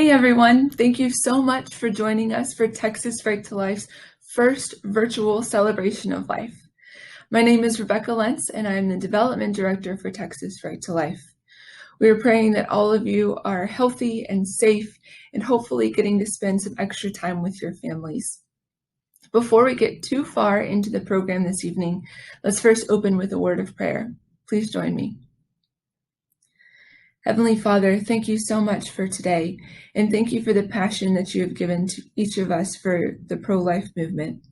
Hey everyone, thank you so much for joining us for Texas Right to Life's first virtual celebration of life. My name is Rebecca Lentz and I'm the Development Director for Texas Right to Life. We are praying that all of you are healthy and safe and hopefully getting to spend some extra time with your families. Before we get too far into the program this evening, let's first open with a word of prayer. Please join me. Heavenly Father, thank you so much for today, and thank you for the passion that you have given to each of us for the pro-life movement.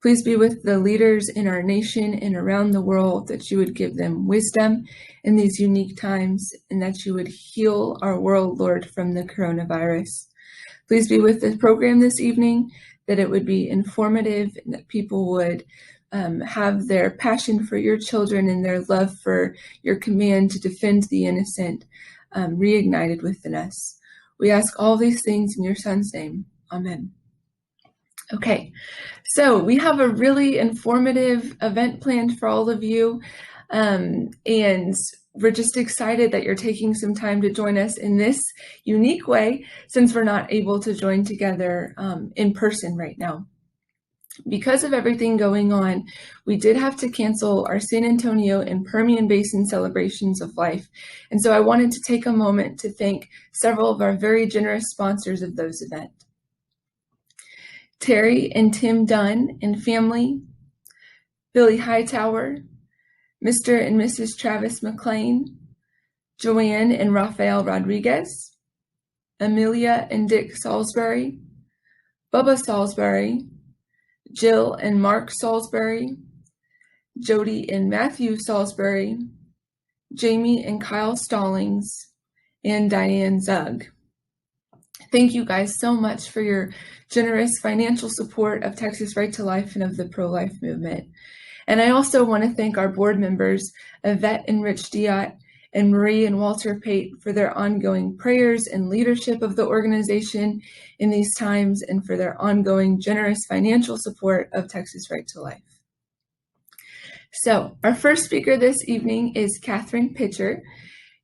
Please be with the leaders in our nation and around the world, that you would give them wisdom in these unique times, and that you would heal our world, Lord, from the coronavirus. Please be with the program this evening, that it would be informative, and that people would have their passion for your children and their love for your command to defend the innocent reignited within us. We ask all these things in your Son's name. Amen. Okay, so we have a really informative event planned for all of you, and we're just excited that you're taking some time to join us in this unique way, since we're not able to join together in person right now. Because of everything going on, we did have to cancel our San Antonio and Permian Basin celebrations of life. And so I wanted to take a moment to thank several of our very generous sponsors of those events. Terry and Tim Dunn and family, Billy Hightower, Mr. and Mrs. Travis McLean, Joanne and Rafael Rodriguez, Amelia and Dick Salisbury, Bubba Salisbury, Jill and Mark Salisbury, Jody and Matthew Salisbury, Jamie and Kyle Stallings, and Diane Zug. Thank you guys so much for your generous financial support of Texas Right to Life and of the pro-life movement. And I also want to thank our board members, Yvette and Rich Diot, and Marie and Walter Pate, for their ongoing prayers and leadership of the organization in these times, and for their ongoing generous financial support of Texas Right to Life. So our first speaker this evening is Katherine Pitcher.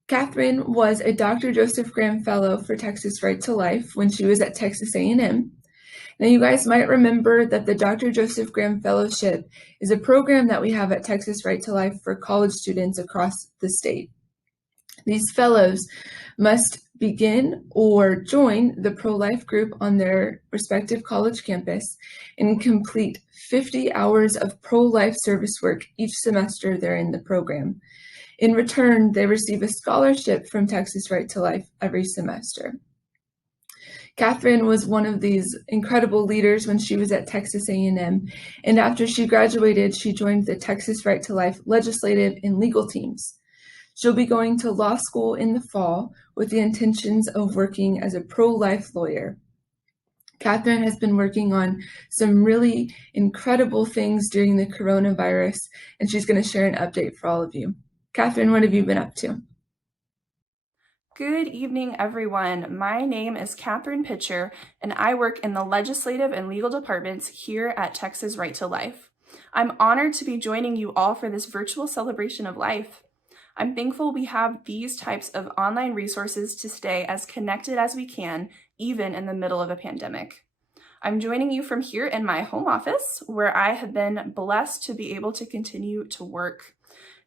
Katherine was a Dr. Joseph Graham Fellow for Texas Right to Life when she was at Texas A&M. Now, you guys might remember that the Dr. Joseph Graham Fellowship is a program that we have at Texas Right to Life for college students across the state. These fellows must begin or join the pro-life group on their respective college campus and complete 50 hours of pro-life service work each semester they're in the program. In return, they receive a scholarship from Texas Right to Life every semester. Katherine was one of these incredible leaders when she was at Texas A&M, and after she graduated, she joined the Texas Right to Life legislative and legal teams. She'll be going to law school in the fall with the intentions of working as a pro-life lawyer. Katherine has been working on some really incredible things during the coronavirus, and she's going to share an update for all of you. Katherine, what have you been up to? Good evening, everyone. My name is Katherine Pitcher, and I work in the legislative and legal departments here at Texas Right to Life. I'm honored to be joining you all for this virtual celebration of life. I'm thankful we have these types of online resources to stay as connected as we can, even in the middle of a pandemic. I'm joining you from here in my home office, where I have been blessed to be able to continue to work.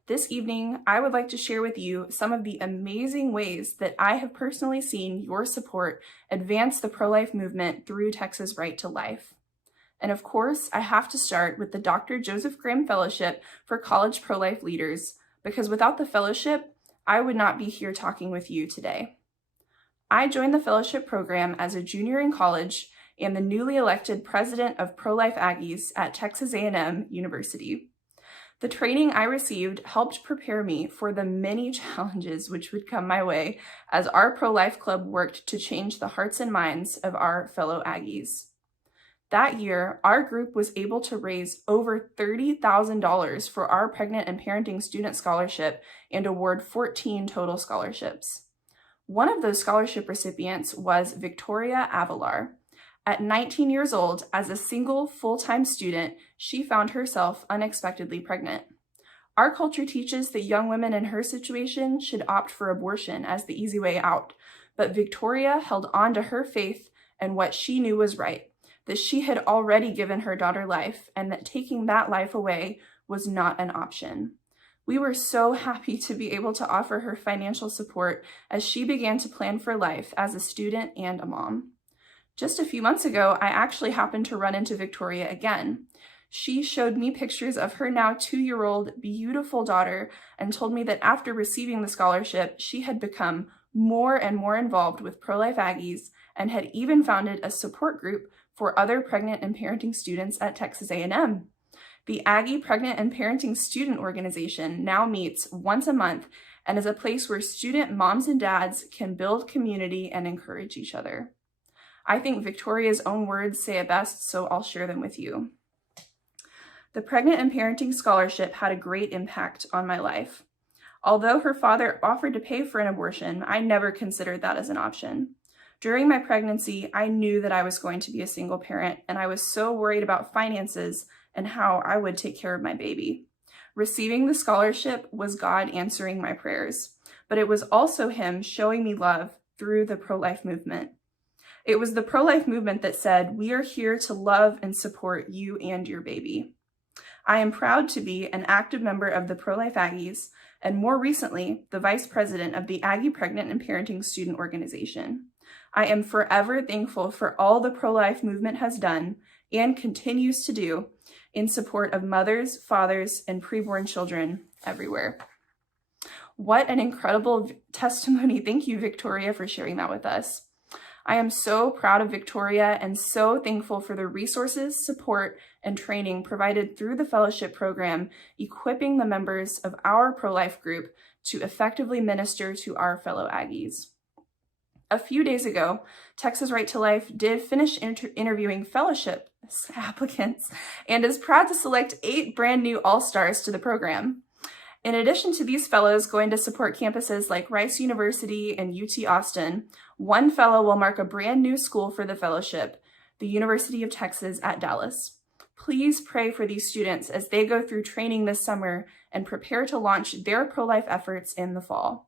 This evening, I would like to share with you some of the amazing ways that I have personally seen your support advance the pro-life movement through Texas Right to Life. And of course, I have to start with the Dr. Joseph Graham Fellowship for College Pro-Life Leaders, because without the fellowship, I would not be here talking with you today. I joined the fellowship program as a junior in college and the newly elected president of Pro-Life Aggies at Texas A&M University. The training I received helped prepare me for the many challenges which would come my way as our pro-life club worked to change the hearts and minds of our fellow Aggies. That year, our group was able to raise over $30,000 for our pregnant and parenting student scholarship and award 14 total scholarships. One of those scholarship recipients was Victoria Avalar. At 19 years old, as a single full-time student, she found herself unexpectedly pregnant. Our culture teaches that young women in her situation should opt for abortion as the easy way out, but Victoria held on to her faith and what she knew was right, that she had already given her daughter life and that taking that life away was not an option. We were so happy to be able to offer her financial support as she began to plan for life as a student and a mom. Just a few months ago, I actually happened to run into Victoria again. She showed me pictures of her now 2-year-old beautiful daughter and told me that after receiving the scholarship, she had become more and more involved with pro-life Aggies and had even founded a support group for other pregnant and parenting students at Texas A&M. The Aggie Pregnant and Parenting Student Organization now meets once a month and is a place where student moms and dads can build community and encourage each other. I think Victoria's own words say it best, so I'll share them with you. The Pregnant and Parenting Scholarship had a great impact on my life. Although her father offered to pay for an abortion, I never considered that as an option. During my pregnancy, I knew that I was going to be a single parent, and I was so worried about finances and how I would take care of my baby. Receiving the scholarship was God answering my prayers, but it was also Him showing me love through the pro-life movement. It was the pro-life movement that said, "We are here to love and support you and your baby." I am proud to be an active member of the Pro-Life Aggies, and more recently, the vice president of the Aggie Pregnant and Parenting Student Organization. I am forever thankful for all the pro-life movement has done and continues to do in support of mothers, fathers, and preborn children everywhere. What an incredible testimony. Thank you, Victoria, for sharing that with us. I am so proud of Victoria and so thankful for the resources, support, and training provided through the fellowship program, equipping the members of our pro-life group to effectively minister to our fellow Aggies. A few days ago, Texas Right to Life did finish interviewing fellowship applicants and is proud to select 8 brand new all-stars to the program. In addition to these fellows going to support campuses like Rice University and UT Austin, one fellow will mark a brand new school for the fellowship, the University of Texas at Dallas. Please pray for these students as they go through training this summer and prepare to launch their pro-life efforts in the fall.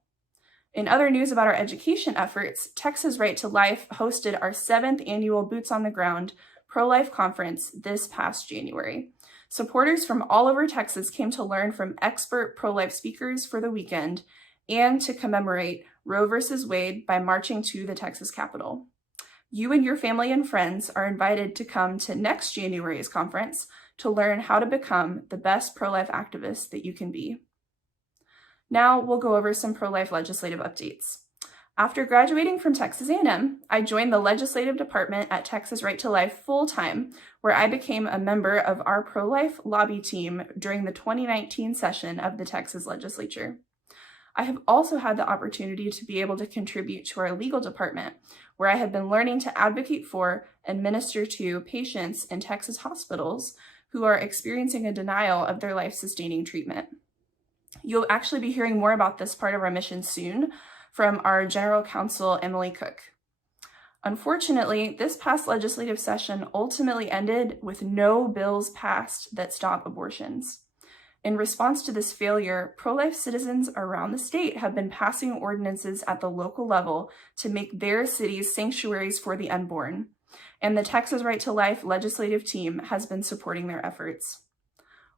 In other news about our education efforts, Texas Right to Life hosted our 7th annual Boots on the Ground pro-life conference this past January. Supporters from all over Texas came to learn from expert pro-life speakers for the weekend and to commemorate Roe v. Wade by marching to the Texas Capitol. You and your family and friends are invited to come to next January's conference to learn how to become the best pro-life activist that you can be. Now we'll go over some pro-life legislative updates. After graduating from Texas A&M, I joined the legislative department at Texas Right to Life full-time, where I became a member of our pro-life lobby team during the 2019 session of the Texas legislature. I have also had the opportunity to be able to contribute to our legal department, where I have been learning to advocate for and minister to patients in Texas hospitals who are experiencing a denial of their life-sustaining treatment. You'll actually be hearing more about this part of our mission soon from our General Counsel Emily Cook. Unfortunately, this past legislative session ultimately ended with no bills passed that stop abortions. In response to this failure, pro-life citizens around the state have been passing ordinances at the local level to make their cities sanctuaries for the unborn, and the Texas Right to Life legislative team has been supporting their efforts.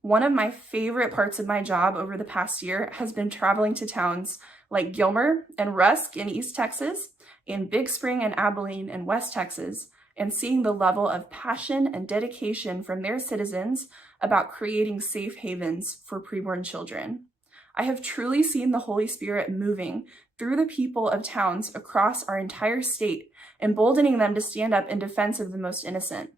One of my favorite parts of my job over the past year has been traveling to towns like Gilmer and Rusk in East Texas, and Big Spring and Abilene in West Texas, and seeing the level of passion and dedication from their citizens about creating safe havens for preborn children. I have truly seen the Holy Spirit moving through the people of towns across our entire state, emboldening them to stand up in defense of the most innocent.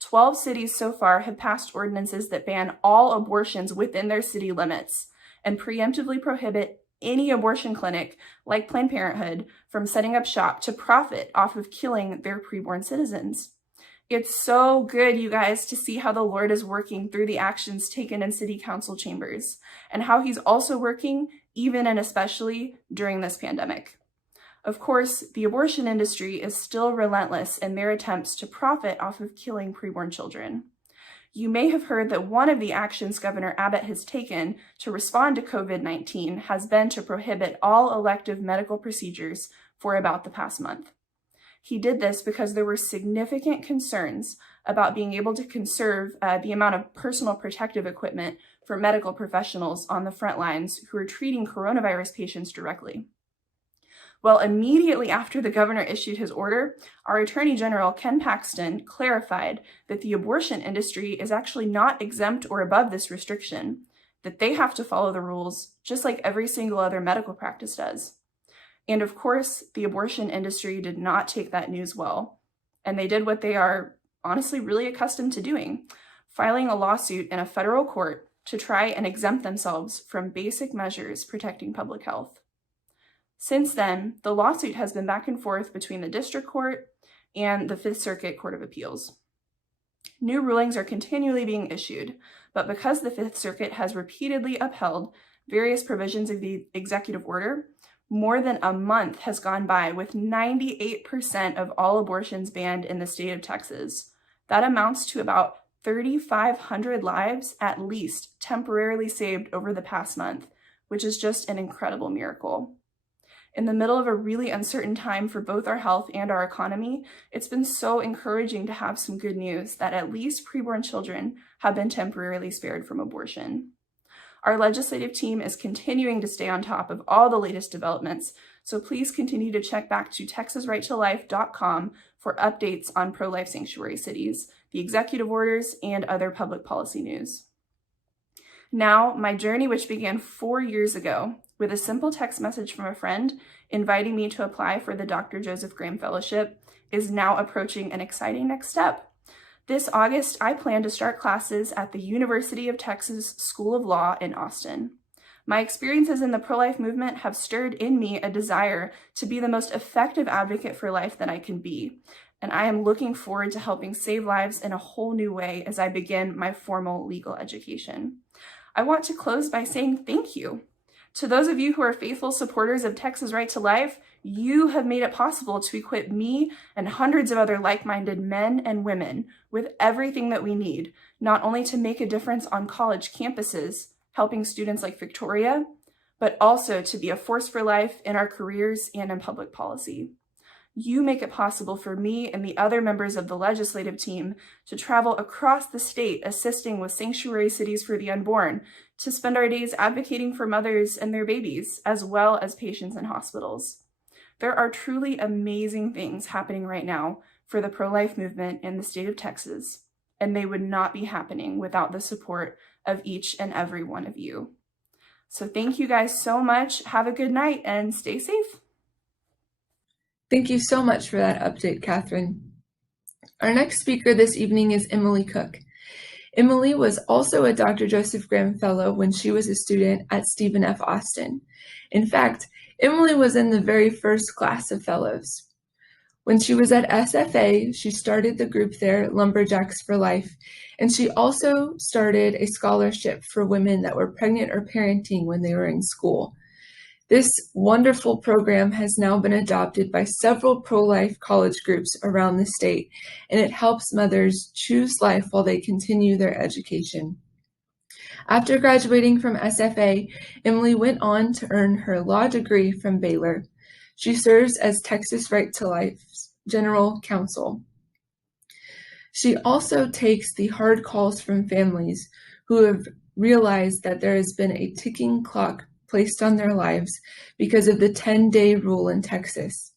12 cities so far have passed ordinances that ban all abortions within their city limits and preemptively prohibit any abortion clinic, like Planned Parenthood, from setting up shop to profit off of killing their preborn citizens. It's so good, you guys, to see how the Lord is working through the actions taken in city council chambers, and how He's also working even and especially during this pandemic. Of course, the abortion industry is still relentless in their attempts to profit off of killing preborn children. You may have heard that one of the actions Governor Abbott has taken to respond to COVID-19 has been to prohibit all elective medical procedures for about the past month. He did this because there were significant concerns about being able to conserve the amount of personal protective equipment for medical professionals on the front lines who are treating coronavirus patients directly. Well, immediately after the governor issued his order, our Attorney General, Ken Paxton, clarified that the abortion industry is actually not exempt or above this restriction, that they have to follow the rules just like every single other medical practice does. And of course, the abortion industry did not take that news well, and they did what they are honestly really accustomed to doing, filing a lawsuit in a federal court to try and exempt themselves from basic measures protecting public health. Since then, the lawsuit has been back and forth between the district court and the Fifth Circuit Court of Appeals. New rulings are continually being issued, but because the Fifth Circuit has repeatedly upheld various provisions of the executive order, more than a month has gone by with 98% of all abortions banned in the state of Texas. That amounts to about 3,500 lives at least temporarily saved over the past month, which is just an incredible miracle. In the middle of a really uncertain time for both our health and our economy, it's been so encouraging to have some good news that at least preborn children have been temporarily spared from abortion. Our legislative team is continuing to stay on top of all the latest developments, so please continue to check back to texasrighttolife.com for updates on pro-life sanctuary cities, the executive orders, and other public policy news. Now, my journey, which began 4 years ago with a simple text message from a friend inviting me to apply for the Dr. Joseph Graham Fellowship, is now approaching an exciting next step. This August, I plan to start classes at the University of Texas School of Law in Austin. My experiences in the pro-life movement have stirred in me a desire to be the most effective advocate for life that I can be, and I am looking forward to helping save lives in a whole new way as I begin my formal legal education. I want to close by saying thank you. To those of you who are faithful supporters of Texas Right to Life, you have made it possible to equip me and hundreds of other like-minded men and women with everything that we need, not only to make a difference on college campuses, helping students like Victoria, but also to be a force for life in our careers and in public policy. You make it possible for me and the other members of the legislative team to travel across the state assisting with sanctuary cities for the unborn, to spend our days advocating for mothers and their babies, as well as patients in hospitals. There are truly amazing things happening right now for the pro-life movement in the state of Texas, and they would not be happening without the support of each and every one of you. So thank you guys so much. Have a good night and stay safe. Thank you so much for that update, Katherine. Our next speaker this evening is Emily Cook. Emily was also a Dr. Joseph Graham Fellow when she was a student at Stephen F. Austin. In fact, Emily was in the very first class of fellows. When she was at SFA, she started the group there, Lumberjacks for Life, and she also started a scholarship for women that were pregnant or parenting when they were in school. This wonderful program has now been adopted by several pro-life college groups around the state, and it helps mothers choose life while they continue their education. After graduating from SFA, Emily went on to earn her law degree from Baylor. She serves as Texas Right to Life's General Counsel. She also takes the hard calls from families who have realized that there has been a ticking clock placed on their lives because of the 10-day rule in Texas.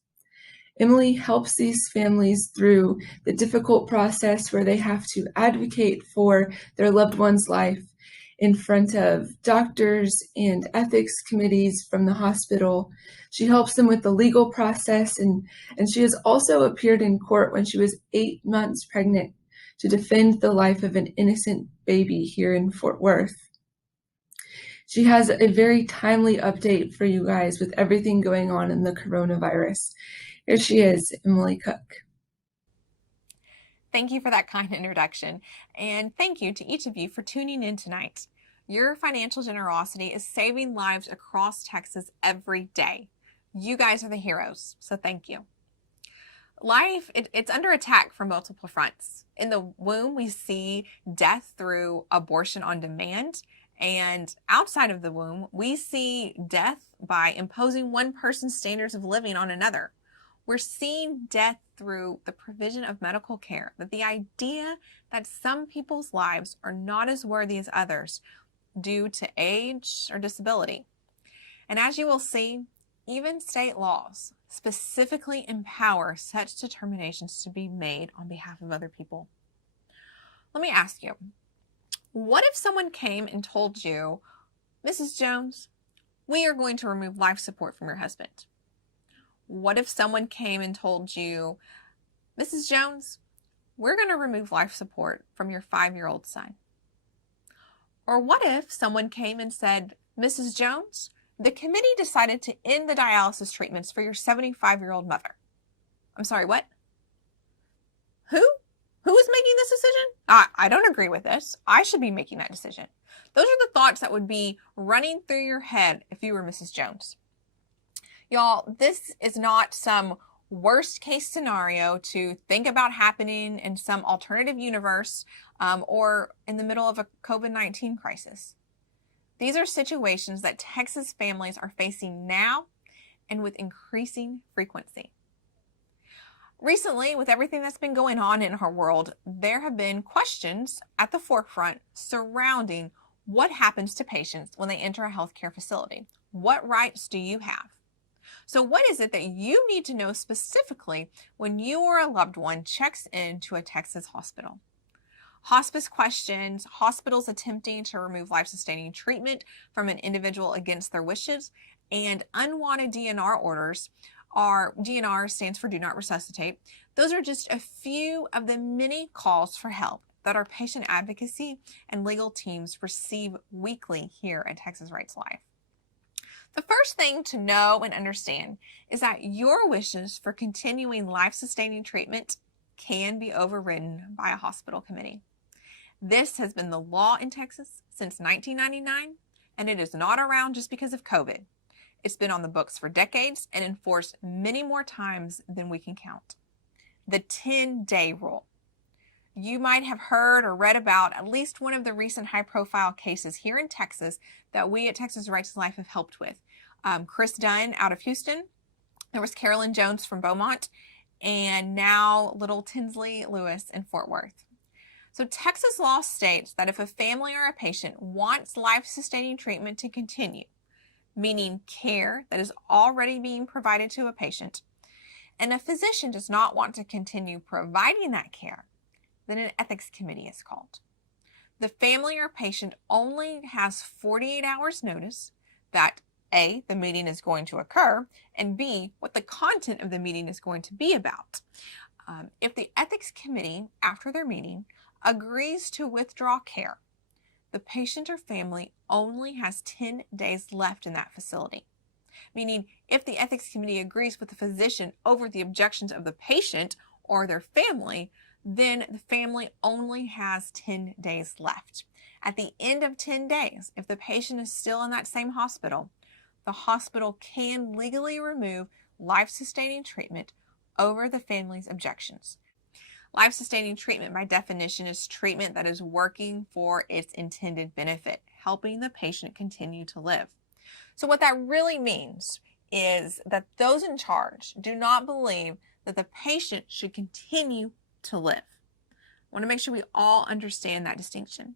Emily helps these families through the difficult process where they have to advocate for their loved one's life in front of doctors and ethics committees from the hospital. She helps them with the legal process, and she has also appeared in court when she was 8 months pregnant to defend the life of an innocent baby here in Fort Worth. She has a very timely update for you guys with everything going on in the coronavirus. Here she is, Emily Cook. Thank you for that kind introduction, and thank you to each of you for tuning in tonight. Your financial generosity is saving lives across Texas every day. You guys are the heroes, so thank you. Life, it's under attack from multiple fronts. In the womb, we see death through abortion on demand, And outside of the womb, we see death by imposing one person's standards of living on another. We're seeing death through the provision of medical care, that the idea that some people's lives are not as worthy as others due to age or disability. And as you will see, even state laws specifically empower such determinations to be made on behalf of other people. Let me ask you, what if someone came and told you, Mrs. Jones, we are going to remove life support from your husband? What if someone came and told you, Mrs. Jones, we're going to remove life support from your 5-year-old son? Or what if someone came and said, Mrs. Jones, the committee decided to end the dialysis treatments for your 75-year-old mother? I'm sorry, what? Who? Who is making this decision? I don't agree with this. I should be making that decision. Those are the thoughts that would be running through your head if you were Mrs. Jones. Y'all, this is not some worst case scenario to think about happening in some alternative universe or in the middle of a COVID-19 crisis. These are situations that Texas families are facing now and with increasing frequency. Recently, with everything that's been going on in our world, there have been questions at the forefront surrounding what happens to patients when they enter a healthcare facility. What rights do you have? So what is it that you need to know specifically when you or a loved one checks into a Texas hospital? Hospice questions, hospitals attempting to remove life-sustaining treatment from an individual against their wishes, and unwanted DNR orders. DNR stands for Do Not Resuscitate. Those are just a few of the many calls for help that our patient advocacy and legal teams receive weekly here at Texas Right to Life. The first thing to know and understand is that your wishes for continuing life-sustaining treatment can be overridden by a hospital committee. This has been the law in Texas since 1999, and it is not around just because of COVID. It's been on the books for decades and enforced many more times than we can count. The 10-day rule. You might have heard or read about at least one of the recent high-profile cases here in Texas that we at Texas Right to Life have helped with. Chris Dunn out of Houston. There was Carolyn Jones from Beaumont, and now little Tinsley Lewis in Fort Worth. So Texas law states that if a family or a patient wants life-sustaining treatment to continue, meaning care that is already being provided to a patient, and a physician does not want to continue providing that care, then an ethics committee is called. The family or patient only has 48 hours notice that A, the meeting is going to occur, and B, what the content of the meeting is going to be about. If the ethics committee, after their meeting, agrees to withdraw care, the patient or family only has 10 days left in that facility. Meaning, if the ethics committee agrees with the physician over the objections of the patient or their family, then the family only has 10 days left. At the end of 10 days, if the patient is still in that same hospital, the hospital can legally remove life-sustaining treatment over the family's objections. Life-sustaining treatment, by definition, is treatment that is working for its intended benefit, helping the patient continue to live. So what that really means is that those in charge do not believe that the patient should continue to live. I want to make sure we all understand that distinction.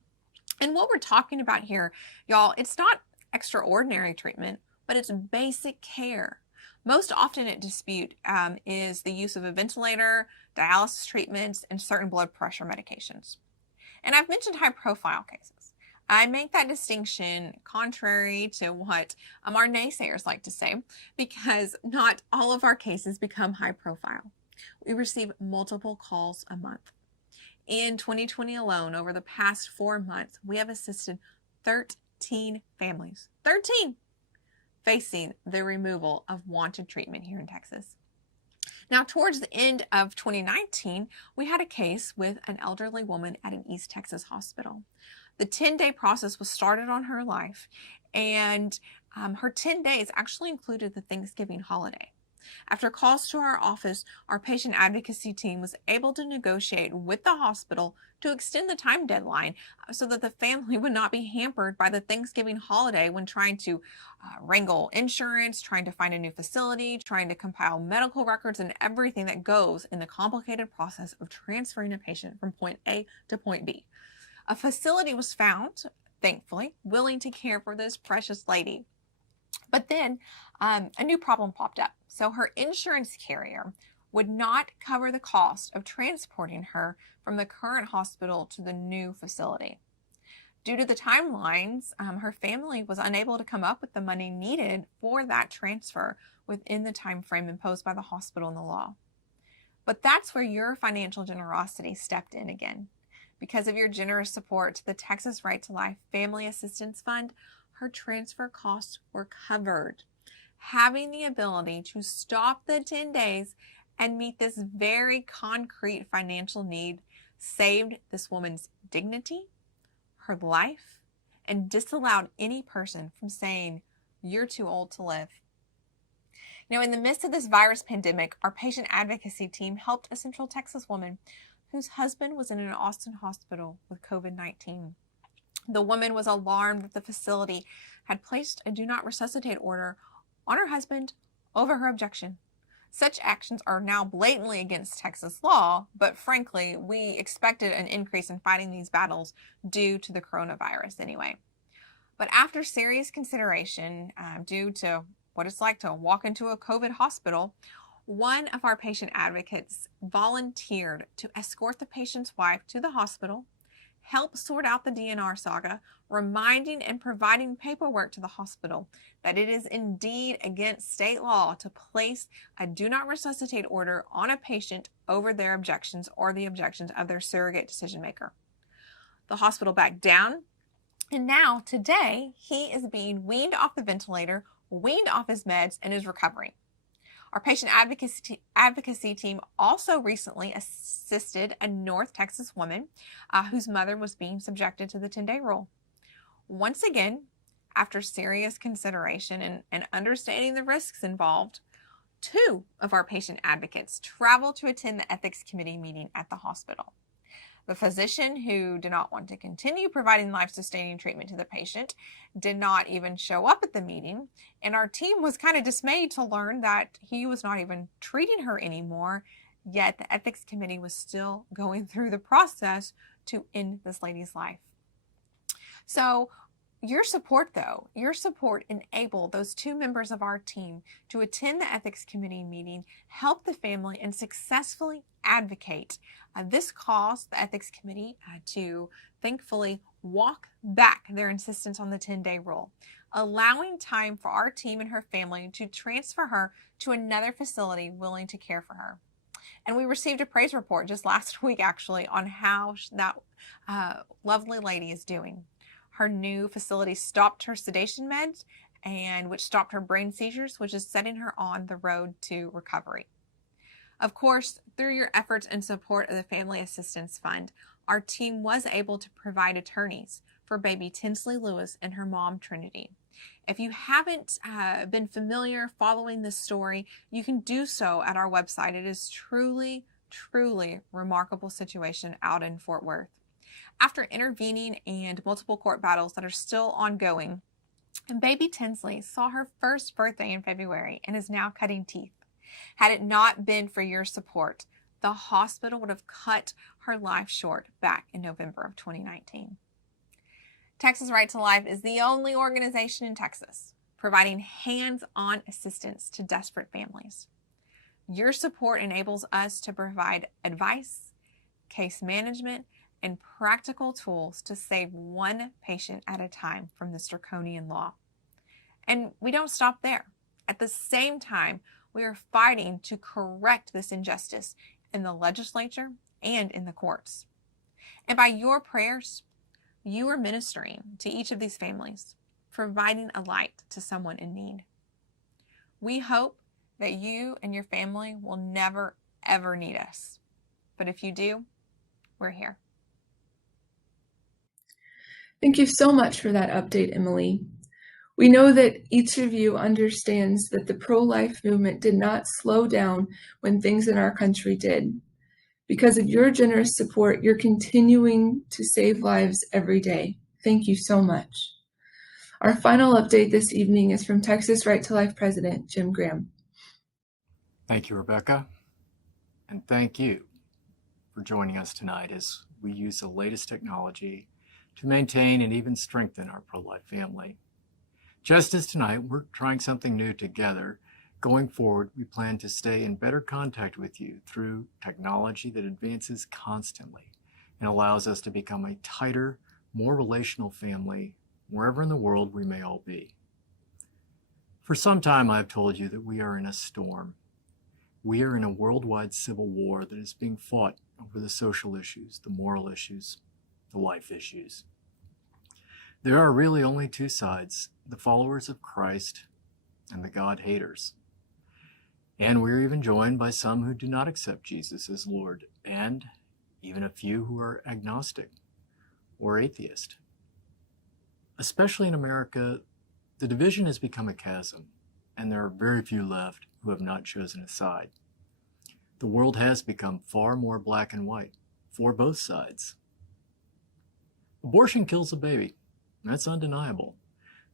And what we're talking about here, y'all, it's not extraordinary treatment, but it's basic care. Most often at dispute is the use of a ventilator, dialysis treatments, and certain blood pressure medications. And I've mentioned high-profile cases. I make that distinction contrary to what our naysayers like to say, because not all of our cases become high-profile. We receive multiple calls a month. In 2020 alone, over the past 4 months, we have assisted 13 families, 13, facing the removal of wanted treatment here in Texas. Now, towards the end of 2019, we had a case with an elderly woman at an East Texas hospital. The 10-day process was started on her life, and her 10 days actually included the Thanksgiving holiday. After calls to our office, our patient advocacy team was able to negotiate with the hospital to extend the time deadline so that the family would not be hampered by the Thanksgiving holiday when trying to wrangle insurance, trying to find a new facility, trying to compile medical records, and everything that goes in the complicated process of transferring a patient from point A to point B. A facility was found, thankfully, willing to care for this precious lady. But then a new problem popped up. So her insurance carrier would not cover the cost of transporting her from the current hospital to the new facility. Due to the timelines, her family was unable to come up with the money needed for that transfer within the time frame imposed by the hospital and the law. But that's where your financial generosity stepped in again. Because of your generous support to the Texas Right to Life Family Assistance Fund, her transfer costs were covered. Having the ability to stop the 10 days and meet this very concrete financial need saved this woman's dignity, her life, and disallowed any person from saying, "You're too old to live." Now, in the midst of this virus pandemic, our patient advocacy team helped a Central Texas woman whose husband was in an Austin hospital with COVID-19. The woman was alarmed that the facility had placed a do not resuscitate order on her husband over her objection. Such actions are now blatantly against Texas law, but frankly, we expected an increase in fighting these battles due to the coronavirus anyway. But after serious consideration, due to what it's like to walk into a COVID hospital, one of our patient advocates volunteered to escort the patient's wife to the hospital, help sort out the DNR saga, reminding and providing paperwork to the hospital that it is indeed against state law to place a do not resuscitate order on a patient over their objections or the objections of their surrogate decision maker. The hospital backed down, and now today he is being weaned off the ventilator, weaned off his meds, and is recovering. Our patient advocacy team also recently assisted a North Texas woman whose mother was being subjected to the 10-day rule. Once again, after serious consideration and understanding the risks involved, 2 of our patient advocates traveled to attend the ethics committee meeting at the hospital. The physician, who did not want to continue providing life-sustaining treatment to the patient, did not even show up at the meeting, and our team was kind of dismayed to learn that he was not even treating her anymore, yet the ethics committee was still going through the process to end this lady's life. So your support enabled those 2 members of our team to attend the ethics committee meeting, help the family, and successfully advocate. This caused the ethics committee to thankfully walk back their insistence on the 10-day rule, allowing time for our team and her family to transfer her to another facility willing to care for her. And we received a praise report just last week, actually, on how that lovely lady is doing. Her new facility stopped her sedation meds, and which stopped her brain seizures, which is setting her on the road to recovery. Of course, through your efforts and support of the Family Assistance Fund, our team was able to provide attorneys for baby Tinsley Lewis and her mom, Trinity. If you haven't been familiar following this story, you can do so at our website. It is truly, truly remarkable situation out in Fort Worth. After intervening and multiple court battles that are still ongoing, baby Tinsley saw her first birthday in February and is now cutting teeth. Had it not been for your support, the hospital would have cut her life short back in November of 2019. Texas Right to Life is the only organization in Texas providing hands-on assistance to desperate families. Your support enables us to provide advice, case management, and practical tools to save one patient at a time from this draconian law. And we don't stop there. At the same time, we are fighting to correct this injustice in the legislature and in the courts. And by your prayers, you are ministering to each of these families, providing a light to someone in need. We hope that you and your family will never, ever need us. But if you do, we're here. Thank you so much for that update, Emily. We know that each of you understands that the pro-life movement did not slow down when things in our country did. Because of your generous support, you're continuing to save lives every day. Thank you so much. Our final update this evening is from Texas Right to Life President Jim Graham. Thank you, Rebecca, and thank you for joining us tonight as we use the latest technology to maintain and even strengthen our pro-life family. Just as tonight, we're trying something new together. Going forward, we plan to stay in better contact with you through technology that advances constantly and allows us to become a tighter, more relational family wherever in the world we may all be. For some time, I've told you that we are in a storm. We are in a worldwide civil war that is being fought over the social issues, the moral issues, the life issues. There are really only two sides, the followers of Christ and the God haters. And we're even joined by some who do not accept Jesus as Lord, and even a few who are agnostic or atheist. Especially in America, the division has become a chasm, and there are very few left who have not chosen a side. The world has become far more black and white for both sides. Abortion kills a baby. That's undeniable.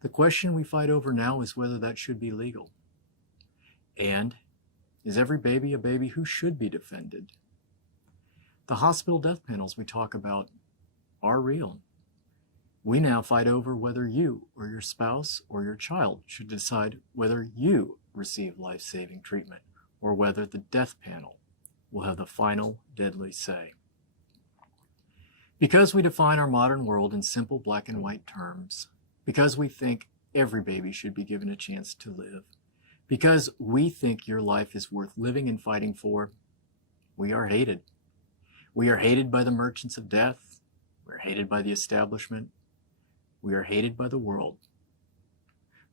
The question we fight over now is whether that should be legal. And is every baby a baby who should be defended? The hospital death panels we talk about are real. We now fight over whether you or your spouse or your child should decide whether you receive life-saving treatment or whether the death panel will have the final deadly say. Because we define our modern world in simple black and white terms, because we think every baby should be given a chance to live, because we think your life is worth living and fighting for, we are hated. We are hated by the merchants of death. We're hated by the establishment. We are hated by the world.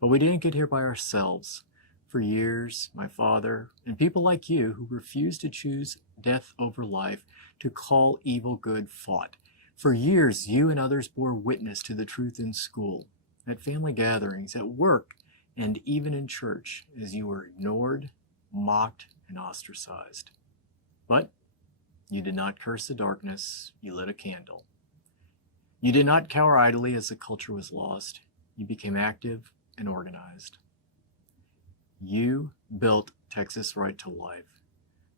But we didn't get here by ourselves. For years, my father and people like you who refused to choose death over life, to call evil good, fought. For years, you and others bore witness to the truth in school, at family gatherings, at work, and even in church, as you were ignored, mocked, and ostracized. But you did not curse the darkness, you lit a candle. You did not cower idly as the culture was lost. You became active and organized. You built Texas Right to Life,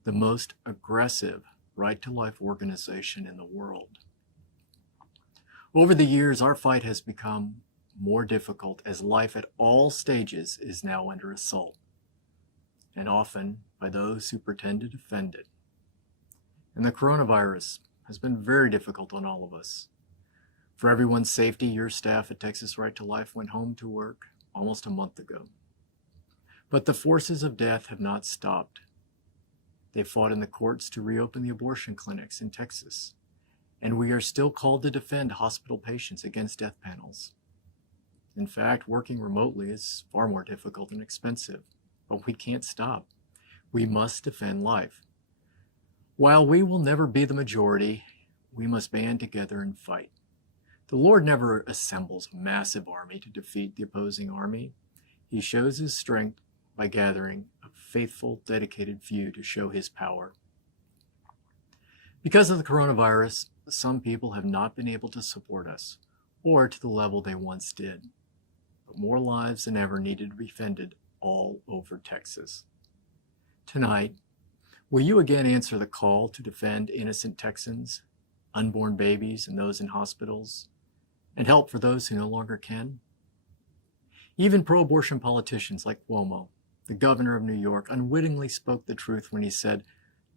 the most aggressive right to life organization in the world. Over the years, our fight has become more difficult as life at all stages is now under assault, and often by those who pretend to defend it. And the coronavirus has been very difficult on all of us. For everyone's safety, your staff at Texas Right to Life went home to work almost a month ago. But the forces of death have not stopped. They fought in the courts to reopen the abortion clinics in Texas, and we are still called to defend hospital patients against death panels. In fact, working remotely is far more difficult and expensive, but we can't stop. We must defend life. While we will never be the majority, we must band together and fight. The Lord never assembles a massive army to defeat the opposing army. He shows his strength by gathering a faithful, dedicated few to show his power. Because of the coronavirus, some people have not been able to support us, or to the level they once did. But more lives than ever needed to be defended all over Texas. Tonight, will you again answer the call to defend innocent Texans, unborn babies, and those in hospitals, and help for those who no longer can? Even pro-abortion politicians like Cuomo, the governor of New York, unwittingly spoke the truth when he said,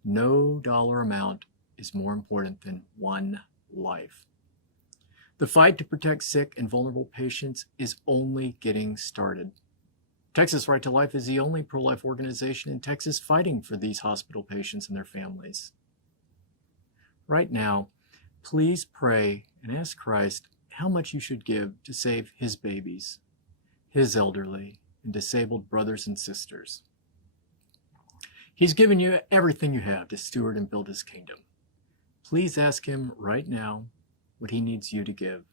"No dollar amount is more important than one life." The fight to protect sick and vulnerable patients is only getting started. Texas Right to Life is the only pro-life organization in Texas fighting for these hospital patients and their families. Right now, please pray and ask Christ how much you should give to save his babies, his elderly and disabled brothers and sisters. He's given you everything you have to steward and build his kingdom. Please ask him right now what he needs you to give.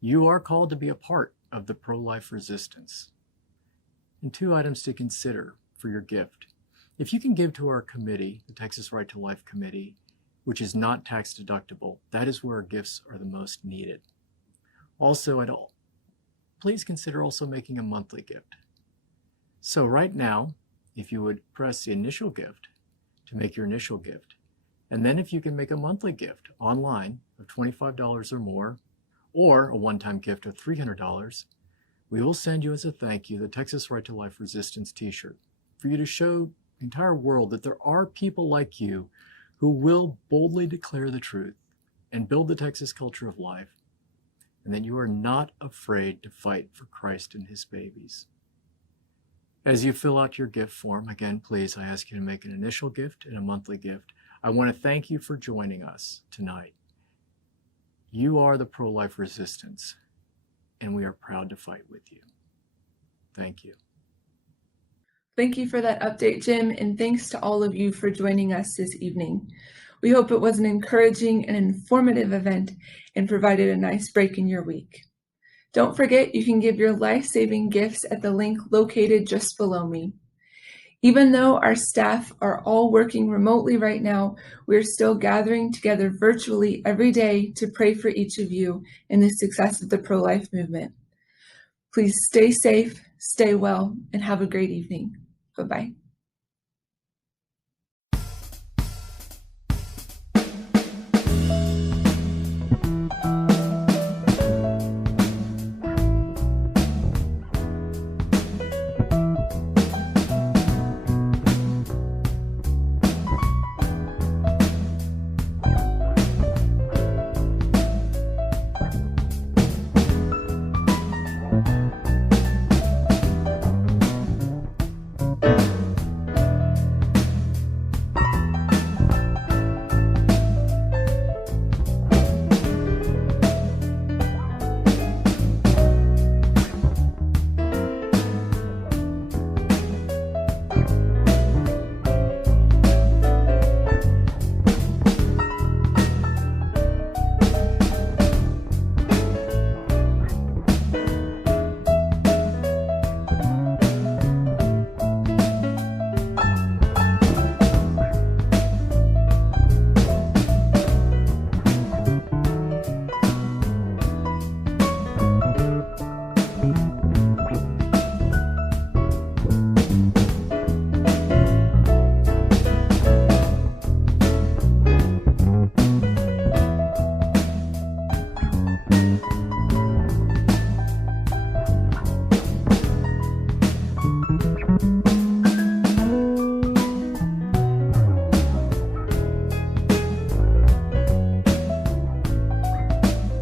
You are called to be a part of the pro-life resistance. And 2 items to consider for your gift. If you can give to our committee, the Texas Right to Life Committee, which is not tax deductible, that is where our gifts are the most needed. Also, please consider also making a monthly gift. So right now, if you would press the initial gift to make your initial gift, and then if you can make a monthly gift online of $25 or more, or a one-time gift of $300, we will send you as a thank you the Texas Right to Life Resistance t-shirt for you to show the entire world that there are people like you who will boldly declare the truth and build the Texas culture of life, and that you are not afraid to fight for Christ and his babies. As you fill out your gift form, again, please, I ask you to make an initial gift and a monthly gift. I want to thank you for joining us tonight. You are the pro-life resistance, and we are proud to fight with you. Thank you. Thank you for that update, Jim, and thanks to all of you for joining us this evening. We hope it was an encouraging and informative event and provided a nice break in your week. Don't forget, you can give your life-saving gifts at the link located just below me. Even though our staff are all working remotely right now, we're still gathering together virtually every day to pray for each of you in the success of the pro-life movement. Please stay safe, stay well, and have a great evening. Bye-bye.